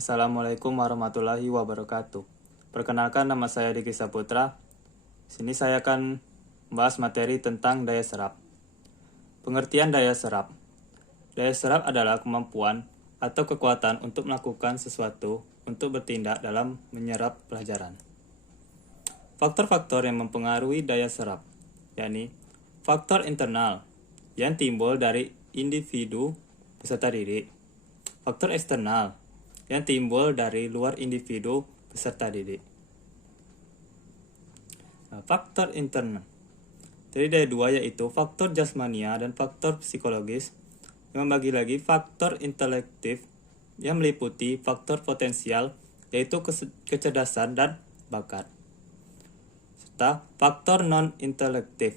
Assalamualaikum warahmatullahi wabarakatuh. Perkenalkan, nama saya Diki Saputra. Sini saya akan membahas materi tentang daya serap. Pengertian daya serap. Daya serap adalah kemampuan atau kekuatan untuk melakukan sesuatu untuk bertindak dalam menyerap pelajaran. Faktor-faktor yang mempengaruhi daya serap, yakni faktor internal yang timbul dari individu peserta didik, faktor eksternal yang timbul dari luar individu peserta didik. Faktor internal terdiri dari dua, yaitu faktor jasmania dan faktor psikologis, yang membagi lagi faktor intelektif yang meliputi faktor potensial, yaitu kecerdasan dan bakat, serta faktor non-intelektif,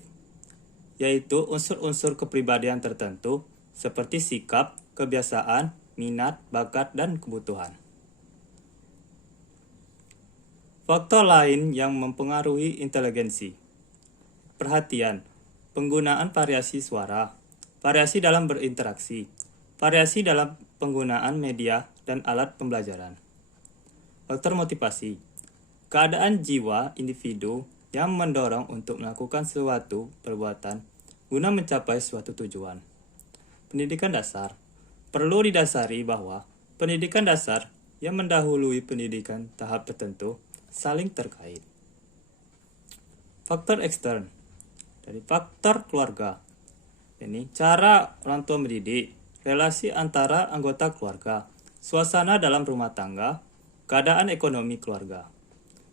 yaitu unsur-unsur kepribadian tertentu seperti sikap, kebiasaan, minat, bakat, dan kebutuhan. Faktor lain yang mempengaruhi inteligensi: perhatian, penggunaan variasi suara, variasi dalam berinteraksi, variasi dalam penggunaan media dan alat pembelajaran. Faktor motivasi, keadaan jiwa individu yang mendorong untuk melakukan suatu perbuatan guna mencapai suatu tujuan. Pendidikan dasar, perlu didasari bahwa pendidikan dasar yang mendahului pendidikan tahap tertentu saling terkait. Faktor ekstern, dari faktor keluarga, ini cara orang tua mendidik, relasi antara anggota keluarga, suasana dalam rumah tangga, keadaan ekonomi keluarga.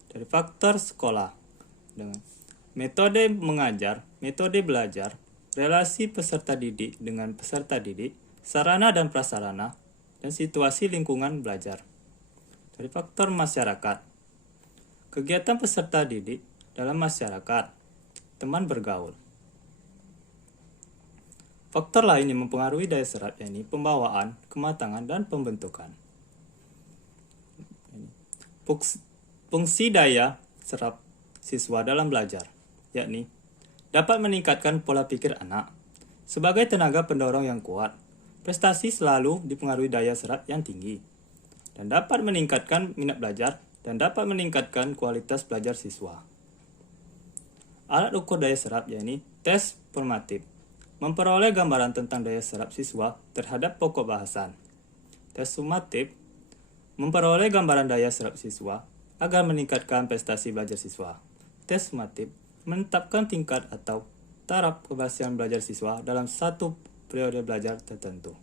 Dari faktor sekolah, dengan metode mengajar, metode belajar, relasi peserta didik dengan peserta didik, sarana dan prasarana, dan situasi lingkungan belajar. Dari faktor masyarakat, kegiatan peserta didik dalam masyarakat, teman bergaul. Faktor lain yang mempengaruhi daya serap, yakni pembawaan, kematangan, dan pembentukan. Fungsi daya serap siswa dalam belajar, yakni dapat meningkatkan pola pikir anak. Sebagai tenaga pendorong yang kuat, prestasi selalu dipengaruhi daya serap yang tinggi, dan dapat meningkatkan minat belajar dan dapat meningkatkan kualitas belajar siswa. Alat ukur daya serap, yakni tes formatif, memperoleh gambaran tentang daya serap siswa terhadap pokok bahasan. Tes sumatif, memperoleh gambaran daya serap siswa agar meningkatkan prestasi belajar siswa. Tes sumatif menetapkan tingkat atau taraf keberhasilan belajar siswa dalam satu periode belajar tertentu.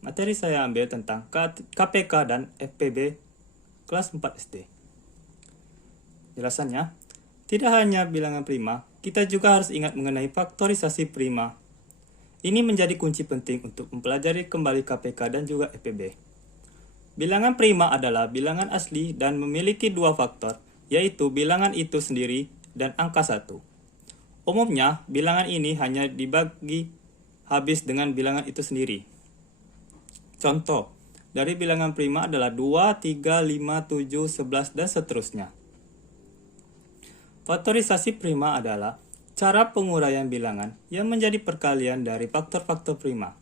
Materi saya ambil tentang KPK dan FPB kelas 4 SD. Jelasannya, tidak hanya bilangan prima, kita juga harus ingat mengenai faktorisasi prima. Ini menjadi kunci penting untuk mempelajari kembali KPK dan juga FPB. Bilangan prima adalah bilangan asli dan memiliki dua faktor, yaitu bilangan itu sendiri dan angka 1. Umumnya, bilangan ini hanya dibagi habis dengan bilangan itu sendiri. Contoh dari bilangan prima adalah 2, 3, 5, 7, 11, dan seterusnya. Faktorisasi prima adalah cara penguraian bilangan yang menjadi perkalian dari faktor-faktor prima.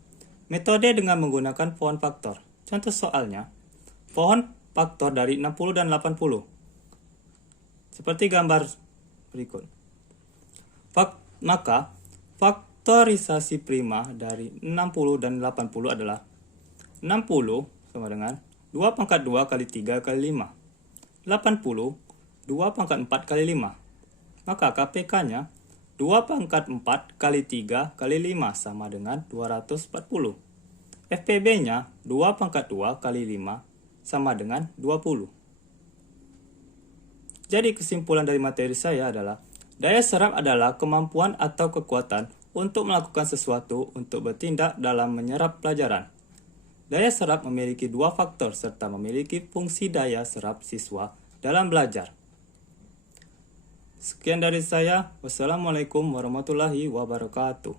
Metode dengan menggunakan pohon faktor. Contoh soalnya, pohon faktor dari 60 dan 80. Seperti gambar berikut. Maka, faktorisasi prima dari 60 dan 80 adalah 60 sama dengan 2 pangkat 2 kali 3 kali 5. 80, 2 pangkat 4 kali 5. Maka KPK-nya 2 pangkat 4 kali 3 kali 5 sama dengan 240. FPB-nya 2 pangkat 2 kali 5 sama dengan 20. Jadi kesimpulan dari materi saya adalah, daya serap adalah kemampuan atau kekuatan untuk melakukan sesuatu untuk bertindak dalam menyerap pelajaran. Daya serap memiliki dua faktor serta memiliki fungsi daya serap siswa dalam belajar. Sekian dari saya. Wassalamualaikum warahmatullahi wabarakatuh.